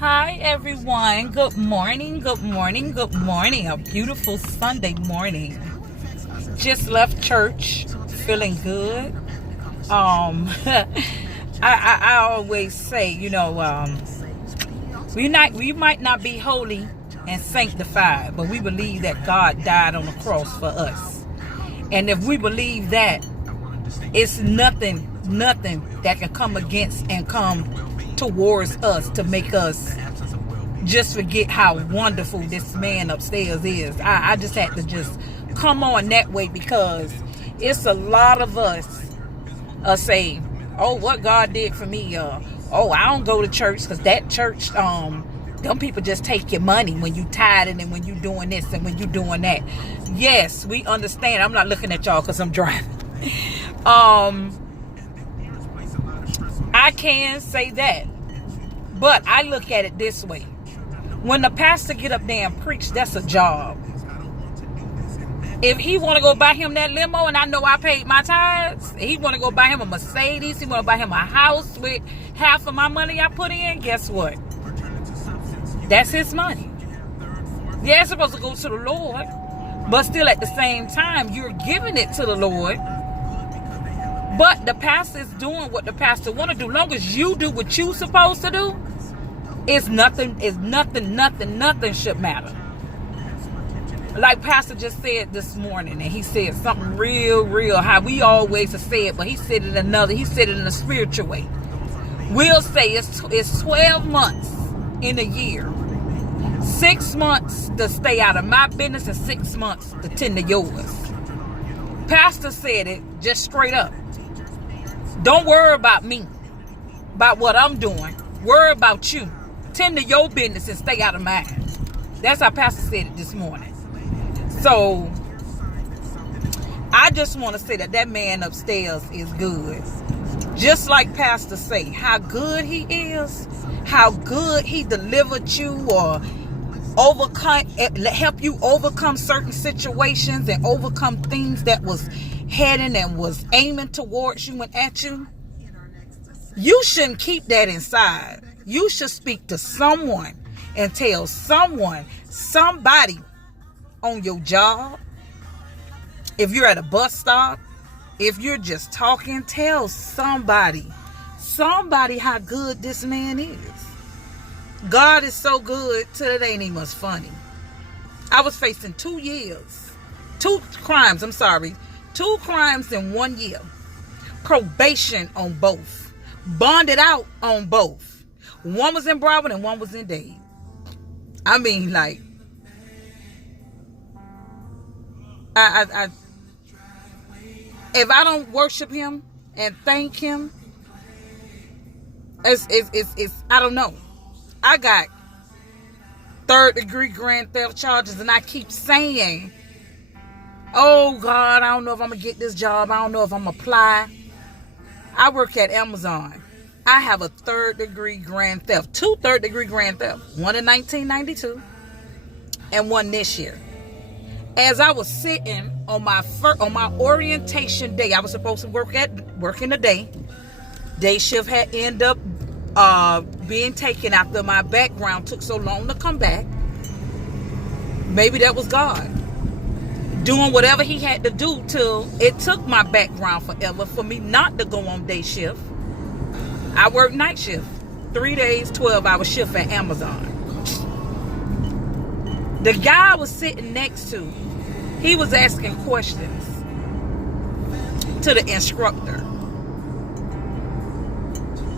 Hi everyone. Good morning. Good morning. Good morning. A beautiful Sunday morning. Just left church, feeling good. I always say, we might not be holy and sanctified, but we believe that God died on the cross for us. And if we believe that, it's nothing that can come against and come towards us to make us just forget how wonderful this man upstairs is. I just had to just come on that way, because it's a lot of us say, oh, what God did for me, oh, I don't go to church because that church, them people just take your money when you tithing and when you doing this and when you doing that. Yes, we understand. I'm not looking at y'all because I'm driving. I can say that, but I look at it this way. When the pastor get up there and preach, that's a job. If he want to go buy him that limo, and I know I paid my tithes, he want to go buy him a Mercedes, he want to buy him a house with half of my money I put in, guess what? That's his money. Yeah, it's supposed to go to the Lord, but still at the same time, you're giving it to the Lord. But the pastor is doing what the pastor want to do. Long as you do what you supposed to do, nothing should matter. Like Pastor just said this morning, and he said something real, how we always have said, but he said it in a spiritual way. We'll say it's 12 months in a year. 6 months to stay out of my business and 6 months to tend to yours. Pastor said it just straight up. Don't worry about me, about what I'm doing. Worry about you. Tend to your business and stay out of mine. That's how Pastor said it this morning. So, I just want to say that man upstairs is good. Just like Pastor say, how good he is, how good he delivered you or help you overcome certain situations and overcome things that was heading and was aiming towards you and at you. You shouldn't keep that inside. You should speak to someone and tell somebody on your job. If you're at a bus stop, if you're just talking, tell somebody how good this man is. God is so good till it ain't even funny. I was facing 2 crimes in 1 year. Probation on both. Bonded out on both. One was in Broward and one was in Dade. I mean, like, if I don't worship him and thank him, it's I don't know. I got 3rd-degree grand theft charges, and I keep saying, oh God, I don't know if I'm gonna get this job. I don't know if I'm gonna apply. I work at Amazon. I have a 3rd-degree grand theft, 2 3rd-degree grand theft, one in 1992 and one this year. As I was sitting on my orientation day, I was supposed to work in the day. Day shift had ended up being taken after my background took so long to come back. Maybe that was God doing whatever he had to do till it took my background forever for me not to go on day shift. I worked night shift, 3 days, 12-hour shift at Amazon. The guy I was sitting next to, he was asking questions to the instructor.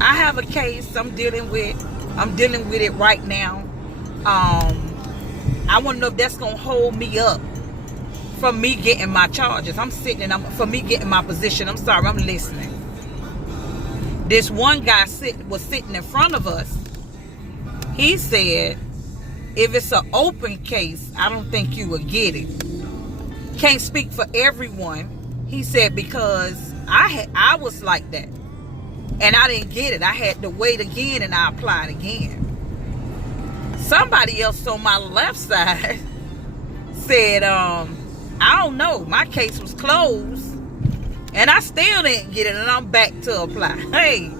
I have a case I'm dealing with it right now. I want to know if that's going to hold me up from me getting my charges. For me getting my position. I'm sorry, I'm listening. This one guy was sitting in front of us. He said, if it's an open case, I don't think you will get it. Can't speak for everyone. He said, because I was like that. And I didn't get it. I had to wait again and I applied again. Somebody else on my left side said, I don't know. My case was closed. And I still didn't get it, and I'm back to apply. Hey,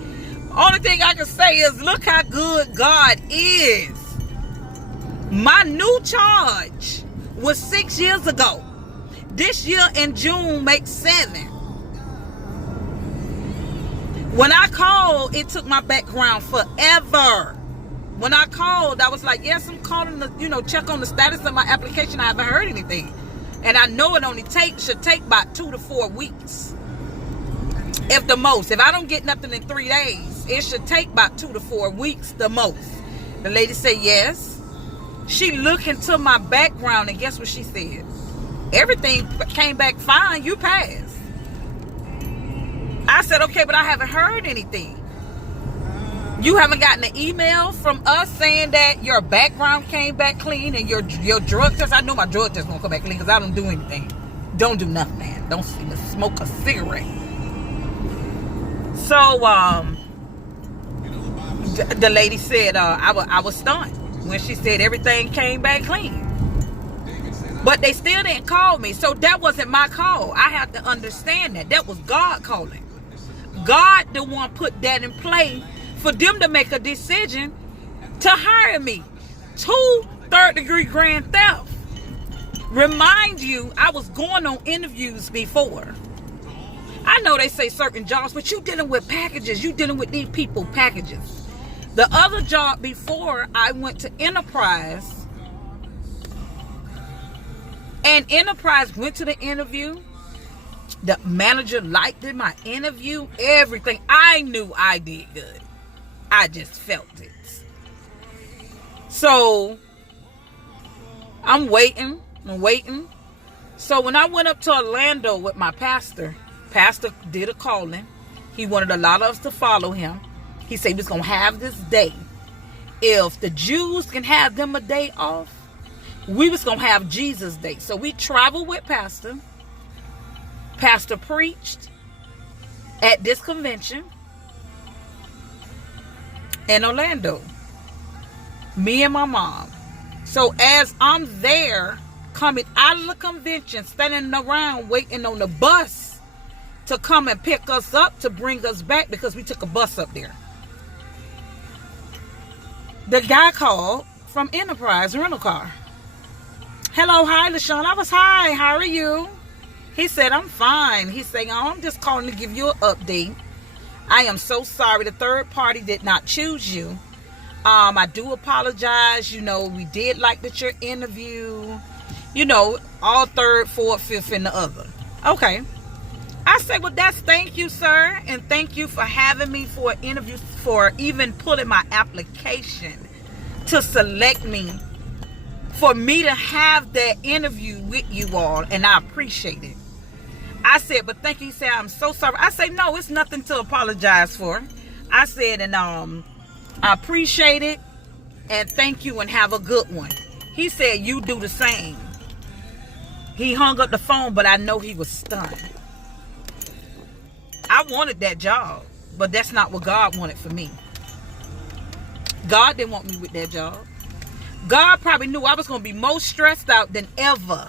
Only thing I can say is look how good God is. My new charge was 6 years ago. This year in June makes 7. When I called, it took my background forever. When I called, I was like, yes, I'm calling to, check on the status of my application. I haven't heard anything. And I know it only should take about 2 to 4 weeks. If the most. If I don't get nothing in 3 days, it should take about 2 to 4 weeks the most. The lady said yes. She looked into my background and guess what she said? Everything came back fine. You passed. I said, okay, but I haven't heard anything. You haven't gotten an email from us saying that your background came back clean and your drug test. I know my drug test won't come back clean because I don't do anything. Don't do nothing. Don't even smoke a cigarette. So, the lady said, I was stunned when she said everything came back clean. But they still didn't call me. So that wasn't my call. I have to understand that. That was God calling. God the one put that in play for them to make a decision to hire me. 2 third-degree grand theft. Remind you, I was going on interviews before. I know they say certain jobs, but you dealing with packages. You dealing with these people packages. The other job before, I went to Enterprise. And Enterprise went to the interview. The manager liked it, my interview, everything. I knew I did good. I just felt it. So, I'm waiting. So, when I went up to Orlando with my pastor did a calling. He wanted a lot of us to follow him. He said he was going to have this day. If the Jews can have them a day off, we was going to have Jesus Day. So we traveled with Pastor. Pastor preached at this convention in Orlando. Me and my mom. So as I'm there, coming out of the convention, standing around waiting on the bus to come and pick us up to bring us back because we took a bus up there. The guy called from Enterprise rental car. Hello, hi, LaShawn. I was, hi, how are you? He said, I'm fine. He said, oh, I'm just calling to give you an update. I am so sorry. The third party did not choose you. I do apologize. We did like that your interview. All third, fourth, fifth, and the other. Okay. I said, well, thank you, sir. And thank you for having me for an interview, for even putting my application to select me, for me to have that interview with you all. And I appreciate it. I said, but thank you. He said, I'm so sorry. I said, no, it's nothing to apologize for. I said, and I appreciate it. And thank you and have a good one. He said, you do the same. He hung up the phone, but I know he was stunned. I wanted that job, but that's not what God wanted for me. God didn't want me with that job. God probably knew I was going to be more stressed out than ever.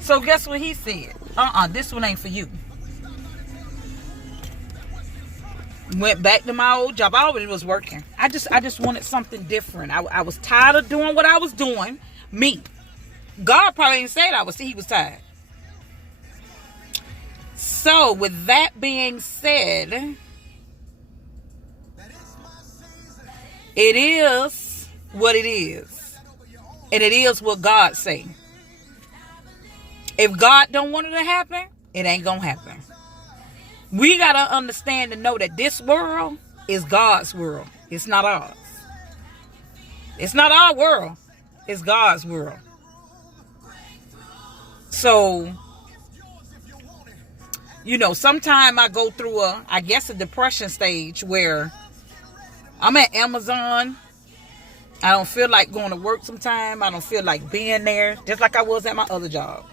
So guess what he said? This one ain't for you. Went back to my old job. I already was working. I just wanted something different. I was tired of doing what I was doing. Me. God probably didn't say it. He was tired. So, with that being said, it is what it is. And it is what God say. If God don't want it to happen, it ain't gonna happen. We gotta understand and know that this world is God's world. It's not ours. It's not our world. It's God's world. So, sometimes I go through a depression stage where I'm at Amazon. I don't feel like going to work sometime. I don't feel like being there, just like I was at my other job.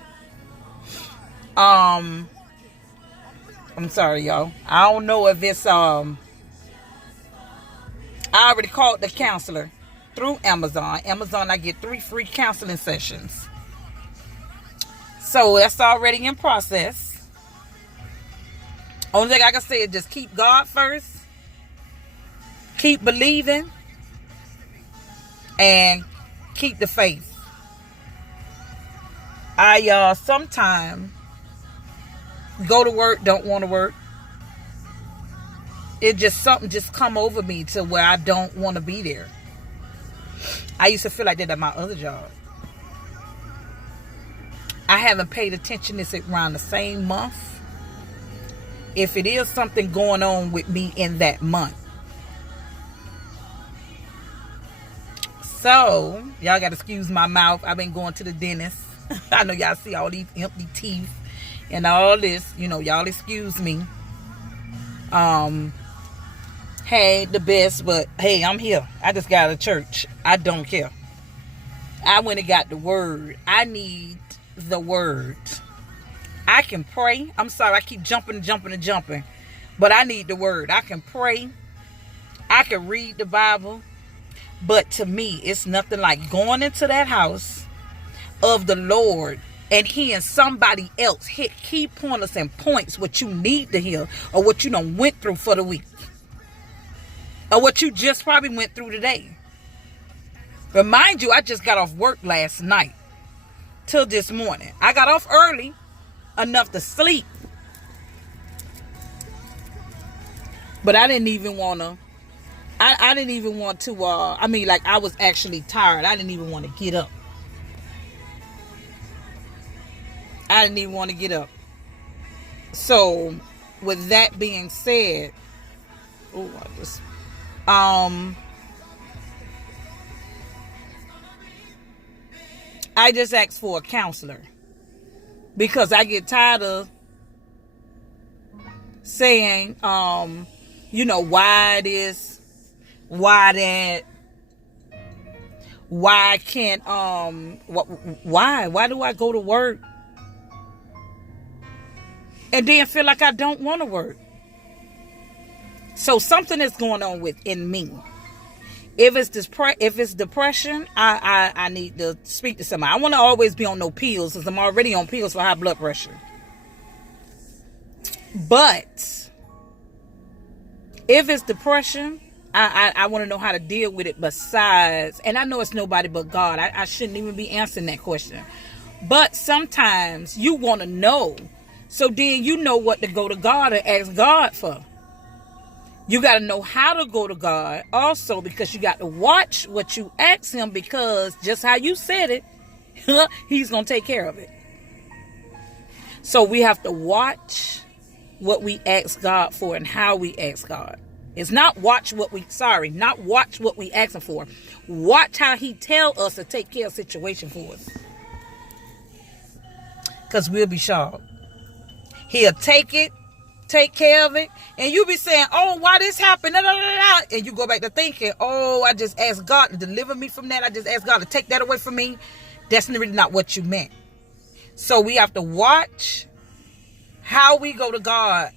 I'm sorry, y'all. I don't know if it's, I already called the counselor through Amazon. Amazon, I get 3 free counseling sessions. So that's already in process. Only thing I can say is just keep God first, keep believing, and keep the faith. I sometimes go to work, don't want to work. It just something just come over me to where I don't want to be there. I used to feel like that at my other job. I haven't paid attention this around the same month. If it is something going on with me in that month. So, y'all got to excuse my mouth. I've been going to the dentist. I know y'all see all these empty teeth and all this. You know, y'all excuse me. Hey, the best, but hey, I'm here. I just got out of church. I don't care. I went and got the word. I need the word. I can pray. I'm sorry, I keep jumping, but I need the word. I can pray. I can read the Bible. But to me, it's nothing like going into that house of the Lord and hearing somebody else hit key pointers and points what you need to hear, or what you done went through for the week, or what you just probably went through today. Remind you, I just got off work last night till this morning. I got off early enough to sleep, but I didn't even want to. I didn't even want to. I was actually tired. I didn't even want to get up. I didn't even want to get up. So, with that being said, I just asked for a counselor, because I get tired of saying, why this, why that, why can't, why do I go to work and then feel like I don't want to work? So something is going on within me. If it's depression, I need to speak to somebody. I want to always be on no pills, because I'm already on pills for high blood pressure. But if it's depression, I want to know how to deal with it besides, and I know it's nobody but God. I shouldn't even be answering that question. But sometimes you want to know, so then you know what to go to God and ask God for. You got to know how to go to God also, because you got to watch what you ask him, because just how you said it, he's going to take care of it. So we have to watch what we ask God for and how we ask God. It's not watch what we ask him for. Watch how he tell us to take care of the situation for us. Because we'll be shocked. He'll take care of it, and you be saying, oh, why this happened, and you go back to thinking, oh, I just asked God to deliver me from that. I just asked God to take that away from me. That's really not what you meant. So we have to watch how we go to God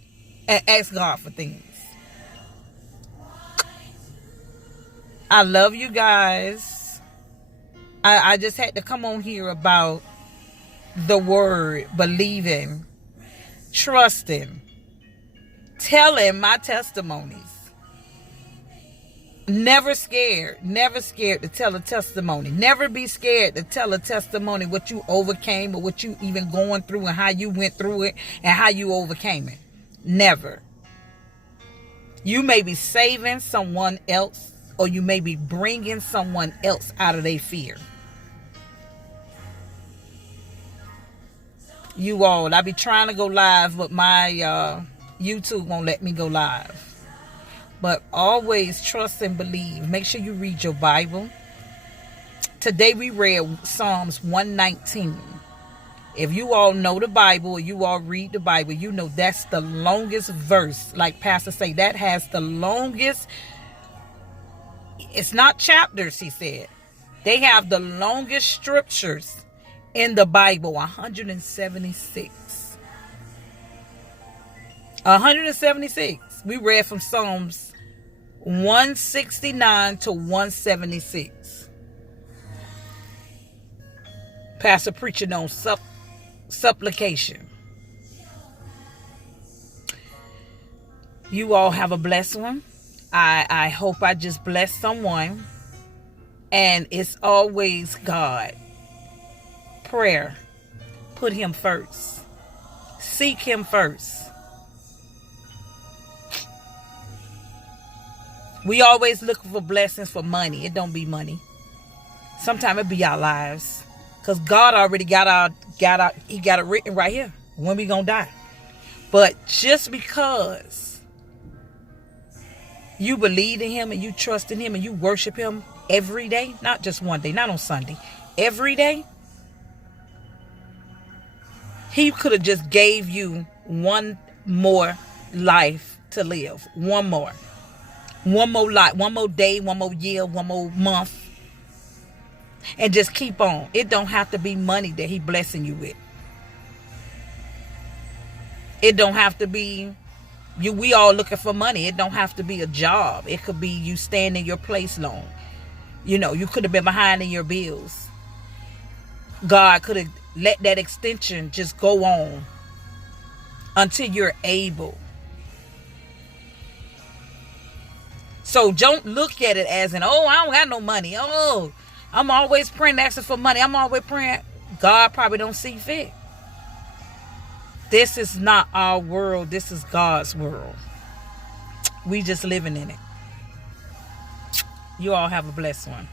and ask God for things. I love you guys. I just had to come on here about the word, believing, trusting, telling my testimonies. Never scared to tell a testimony. Never be scared to tell a testimony, what you overcame or what you even going through and how you went through it and how you overcame it. Never. You may be saving someone else, or you may be bringing someone else out of their fear. You all, I be trying to go live, but my YouTube won't let me go live. But always trust and believe. Make sure you read your Bible. Today we read Psalms 119. If you all know the Bible, or you all read the Bible, you know that's the longest verse. Like Pastor say, that has the longest. It's not chapters, he said. They have the longest scriptures in the Bible, 176. 176. We read from Psalms 169 to 176. Pastor preaching on supplication. You all have a blessed one. I hope I just blessed someone. And it's always God. Prayer. Put him first. Seek him first. We always looking for blessings for money. It don't be money. Sometimes it be our lives. Because God already he got it written right here. When we gonna die. But just because you believe in him and you trust in him and you worship him every day, not just one day, not on Sunday, every day, he could have just gave you one more life to live. One more life, one more day, one more year, one more month, and just keep on. It don't have to be money that he blessing you with. It don't have to be we all looking for money. It don't have to be a job. It could be you staying in your place long. You know, you could have been behind in your bills. God could have let that extension just go on until you're able. So don't look at it as I don't got no money. Oh, I'm always praying, asking for money. I'm always praying. God probably don't see fit. This is not our world. This is God's world. We just living in it. You all have a blessed one.